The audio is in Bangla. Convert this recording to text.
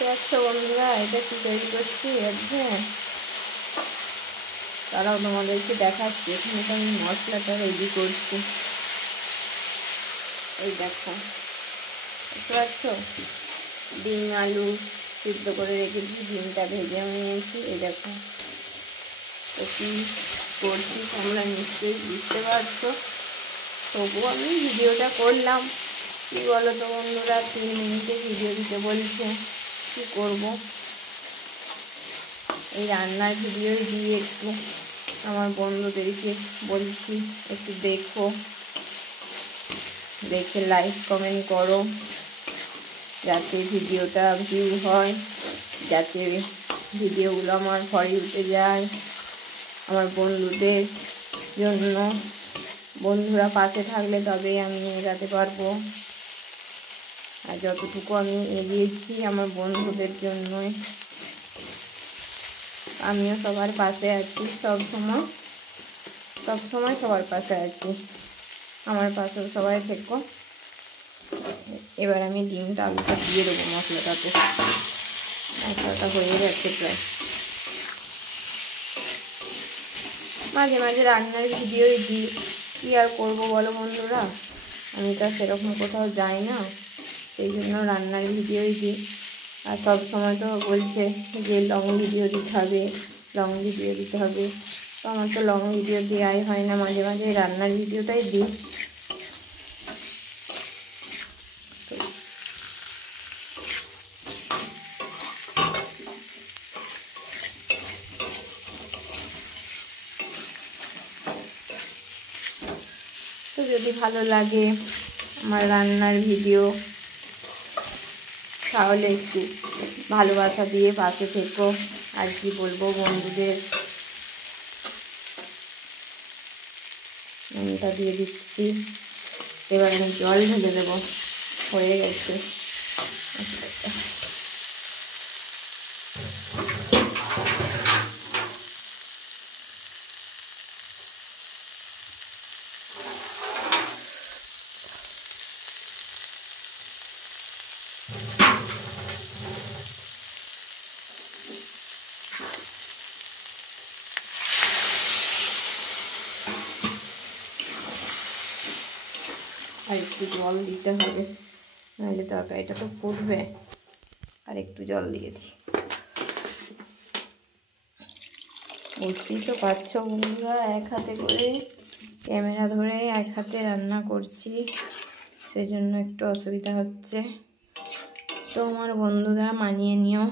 দেখতে পাচ্ছ বন্ধুরা, এটা কি তৈরি করছি আজকে, তারাও তোমাদেরকে দেখাচ্ছি। এখানে তো আমি মশলাটা রেডি করছি। এই দেখো, দেখতে পাচ্ছ, ডিম আলু সিদ্ধ করে রেখেছি, ডিমটা ভেজে নিয়েছি। এই দেখো তো কী করছি তোমরা নিশ্চয়ই বুঝতে পারছো। তবুও আমি ভিডিওটা করলাম। কী বলো তো বন্ধুরা, 3 মিনিটে ভিডিও দিতে বলছে, কী করব। এই রান্নার ভিডিও দিয়ে একটু আমার বন্ধুদেরকে বলছি একটু দেখো, দেখে লাইক কমেন্ট করো, যাতে ভিডিওটা ভিউ হয়, যাতে ভিডিওগুলো আমার ঘরে উঠে যায়। আমার বন্ধুদের জন্য, বন্ধুরা পাশে থাকলে তবেই আমি এগোতে পারবো। আর যতটুকু আমি এগিয়েছি আমার বন্ধুদের জন্যই। আমিও সবার পাশে আছি, সবসময় সবার পাশে আছি। আমার পাশেও সবাই থেকো। এবার আমি ডিমটা আলুটা দিয়ে দেবো মশলাটাতে। মশলাটা হয়ে গেছে প্রায়। মাঝে মাঝে রান্নার ভিডিওই দিই, কী আর করবো বলো বন্ধুরা, আমি তো সেরকম কোথাও যাই না, সেই জন্য রান্নার ভিডিওই দিই। আর সব সময় তো বলছে যে লং ভিডিও দিতে হবে, তো আমার তো লং ভিডিও দেওয়াই হয় না, মাঝে মাঝে রান্নার ভিডিওটাই দিই। তো যদি ভালো লাগে আমার রান্নার ভিডিও, তাহলে একটু ভালোবাসা দিয়ে পাশে থেকো। আর কি বলবো বন্ধুদের, নুনটা দিয়ে দিচ্ছি। এবার আমি জল ঢেলে দেবো, হয়ে গেছে। আর একটু জল দিতে হবে, নাহলে তরকারিটা তো ফুটবে। আর একটু জল দিয়ে দিই। বুঝতেই তো পারছো বন্ধুরা, এক হাতে করে ক্যামেরা ধরে এক হাতে রান্না করছি, সেজন্য একটু অসুবিধা হচ্ছে। তো আমার বন্ধুরা মানিয়ে নিও।